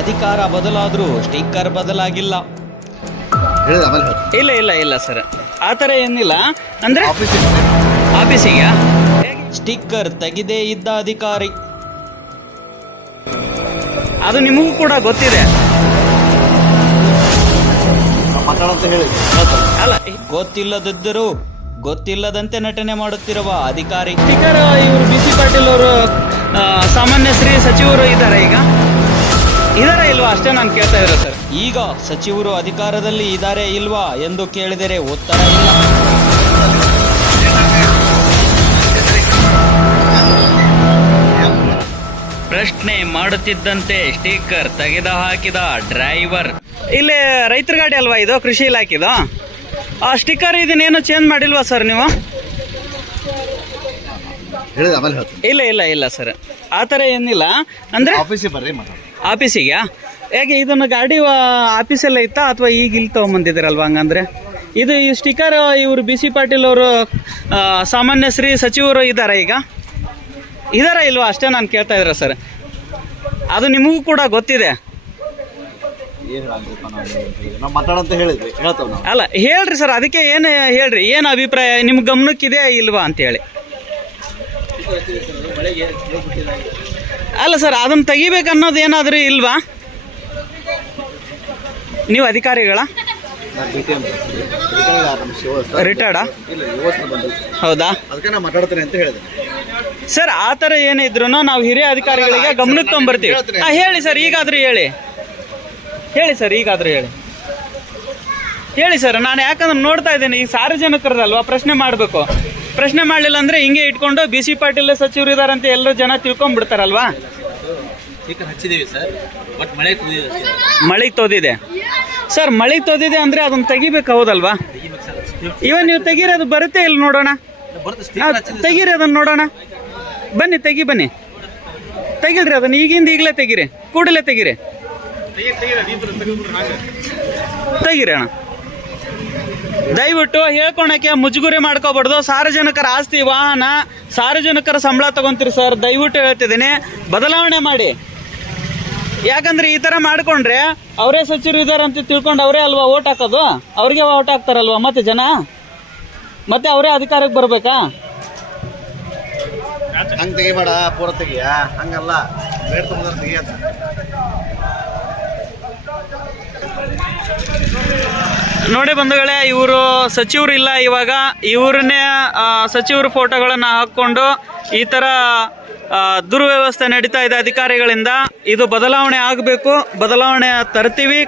ಅಧಿಕಾರ ಬದಲಾದ್ರೂ ಸ್ಟಿಕ್ಕರ್ ಬದಲಾಗಿಲ್ಲ. ಇಲ್ಲ ಇಲ್ಲ ಇಲ್ಲ ಸರ್. ಆ ಥರ ಏನಿಲ್ಲ. ಅಂದರೆ ಆಫೀಸಿಗೆ ಆಫೀಸಿಗೆ? ಸ್ಟಿಕ್ಕರ್ ತೆಗೆದೇ ಇದ್ದ ಅಧಿಕಾರಿ. ಅದು ನಿಮಗೂ ಕೂಡ ಗೊತ್ತಿದೆ. ಅಲ್ಲ ಗೊತ್ತಿಲ್ಲದಿದ್ದರೂ ಗೊತ್ತಿಲ್ಲದಂತೆ ನಟನೆ ಮಾಡುತ್ತಿರುವ ಅಧಿಕಾರಿ. ಸ್ಪೀಕರ್ ಇವರು ಬಿ ಸಿ ಪಾಟೀಲ್ ಅವರು ಸಾಮಾನ್ಯ ಶ್ರೀ ಸಚಿವರು ಇದ್ದಾರೆ ಈಗ. ಇದಾರೆ ಇಲ್ವಾ? ಅಷ್ಟೇ ನಾನು ಕೇಳ್ತಾ ಇರೋ ಸರ್. ಈಗ ಸಚಿವರು ಅಧಿಕಾರದಲ್ಲಿ ಇದ್ದಾರೆ ಇಲ್ವಾ ಎಂದು ಕೇಳಿದರೆ ಉತ್ತರ ಇಲ್ಲ. ಪ್ರಶ್ನೆ ಮಾಡುತ್ತಿದ್ದಂತೆ ಸ್ಟಿಕ್ಕರ್ ತೆಗೆದು ಹಾಕಿದ ಡ್ರೈವರ್. ಇಲ್ಲಿ ರೈತರ ಗಾಡಿ ಅಲ್ವಾ ಇದು? ಕೃಷಿ ಇಲಾಖೆದು? ಆ ಸ್ಟಿಕ್ಕರ್ ಇದನ್ನೇನು ಚೇಂಜ್ ಮಾಡಿಲ್ವಾ ಸರ್ ನೀವು? ಇಲ್ಲ ಇಲ್ಲ ಇಲ್ಲ ಸರ್. ಆ ಥರ ಏನಿಲ್ಲ. ಅಂದರೆ ಆಫೀಸಿಗೆ ಬರ್ರಿ ಮಾತಾಡಿ ಆಫೀಸಿಗೆ? ಹೇಗೆ ಇದನ್ನು ಗಾಡಿ ಆಫೀಸಲ್ಲ ಇತ್ತಾ? ಅಥವಾ ಈಗ ಇಲ್ಲಿ ತೊಗೊಂಬಂದಿದ್ದೀರಲ್ವ ಹಂಗಂದ್ರೆ? ಇದು ಈ ಸ್ಟಿಕ್ಕರ್ ಇವರು ಬಿ ಸಿ ಪಾಟೀಲ್ ಅವರು ಸಾಮಾನ್ಯ ಶ್ರೀ ಸಚಿವರು ಇದ್ದಾರೆ ಈಗ. ಇದಾರ ಇಲ್ವಾ? ಅಷ್ಟೇ ನಾನು ಕೇಳ್ತಾ ಇದ್ರೆ ಸರ್. ಅದು ನಿಮಗೂ ಕೂಡ ಗೊತ್ತಿದೆ. ಅಲ್ಲ ಹೇಳ್ರಿ ಸರ್ ಅದಕ್ಕೆ ಏನು ಹೇಳ್ರಿ? ಏನು ಅಭಿಪ್ರಾಯ? ನಿಮ್ಮ ಗಮನಕ್ಕಿದೆ ಇಲ್ವಾ ಅಂತೇಳಿ ಅಲ್ಲ ಸರ್, ಅದನ್ನು ತೆಗಿಬೇಕು ಅನ್ನೋದು ಏನಾದರೂ ಇಲ್ವಾ? ನೀವು ಅಧಿಕಾರಿಗಳ? ರಿಟೈರ್ಡಾ ಹೌದಾ? ಹೇಳಿದೆ ಸರ್, ಆ ಥರ ಏನಿದ್ರು ನಾವು ಹಿರಿಯ ಅಧಿಕಾರಿಗಳಿಗೆ ಗಮನಕ್ಕೆ ತೊಗೊಂಬರ್ತೀವಿ. ಹಾಂ, ಹೇಳಿ ಸರ್, ಈಗಾದರೂ ಹೇಳಿ. ಹೇಳಿ ಸರ್, ಈಗಾದರೂ ಹೇಳಿ. ಹೇಳಿ ಸರ್, ನಾನು ಯಾಕಂದ್ರೆ ನೋಡ್ತಾ ಇದ್ದೀನಿ, ಈ ಸಾರ್ವಜನಿಕರದಲ್ವಾ ಪ್ರಶ್ನೆ ಮಾಡಬೇಕು. ಪ್ರಶ್ನೆ ಮಾಡಲಿಲ್ಲ ಅಂದರೆ ಹಿಂಗೆ ಇಟ್ಕೊಂಡು ಬಿ ಸಿ ಪಾಟೀಲ್ ಸಚಿವರು ಇದ್ದಾರೆ ಅಂತ ಎಲ್ಲರೂ ಜನ ತಿಳ್ಕೊಂಡ್ಬಿಡ್ತಾರಲ್ವಾ ಮಳೆ ಮಳೆಗೆ ತೋದಿದೆ. ಸರ್ ಮಳೆಗೆ ತೋದಿದೆ ಅಂದರೆ ಅದನ್ನು ತೆಗಿಬೇಕು ಹೌದಲ್ವಾ? ಇವನ್ ನೀವು ತೆಗೀರಿ ಅದು ಬರುತ್ತೆ ಇಲ್ಲಿ ನೋಡೋಣ? ತೆಗೀರಿ ಅದನ್ನು ನೋಡೋಣ. ಬನ್ನಿ ತೆಗಿ ಬನ್ನಿ. ತೆಗಿಲ್ರಿ ಅದನ್ನು ಈಗಿಂದ ಈಗಲೇ ತೆಗೀರಿ. ಕೂಡಲೇ ತೆಗೀರಿ. ತೆಗೀರಿ ಅಣ್ಣ. ದಯವಿಟ್ಟು ಹೇಳ್ಕೊಳಕ್ಕೆ ಮುಜುಗುರಿ ಮಾಡ್ಕೋಬಾರ್ದು. ಸಾರ್ವಜನಿಕರ ಆಸ್ತಿ, ವಾಹನ, ಸಾರ್ವಜನಿಕರ ಸಂಬಳ ತಗೊಂತೀರಿ ಸರ್. ದಯವಿಟ್ಟು ಹೇಳ್ತಿದ್ದೀನಿ. ಬದಲಾವಣೆ ಮಾಡಿ. ಯಾಕಂದ್ರೆ ಈ ಥರ ಮಾಡ್ಕೊಂಡ್ರೆ ಅವರೇ ಸಚಿವರು ಇದ್ದಾರೆ ಅಂತ ತಿಳ್ಕೊಂಡು ಅವರೇ ಅಲ್ವಾ ಓಟ್ ಹಾಕೋದು? ಅವ್ರಿಗೆ ಓಟ್ ಹಾಕ್ತಾರಲ್ವಾ ಮತ್ತೆ ಜನ? ಮತ್ತೆ ಅವರೇ ಅಧಿಕಾರಕ್ಕೆ ಬರಬೇಕಾ? ಹಂಗೆ ತೆಗಿಬೇಡ, ಪೂರ ತೆಗಿಯಾ? ಹಂಗಲ್ಲ. ನೋಡಿ ಬಂಧುಗಳೇ, ಇವರು ಸಚಿವರು ಇಲ್ಲ ಇವಾಗ. ಇವ್ರನ್ನೇ ಸಚಿವರು ಫೋಟೋಗಳನ್ನು ಹಾಕ್ಕೊಂಡು ಈ ಥರ ದುರ್ವ್ಯವಸ್ಥೆ ನಡೀತಾ ಇದೆ ಅಧಿಕಾರಿಗಳಿಂದ. ಇದು ಬದಲಾವಣೆ ಆಗಬೇಕು. ಬದಲಾವಣೆ ತರ್ತೀವಿ.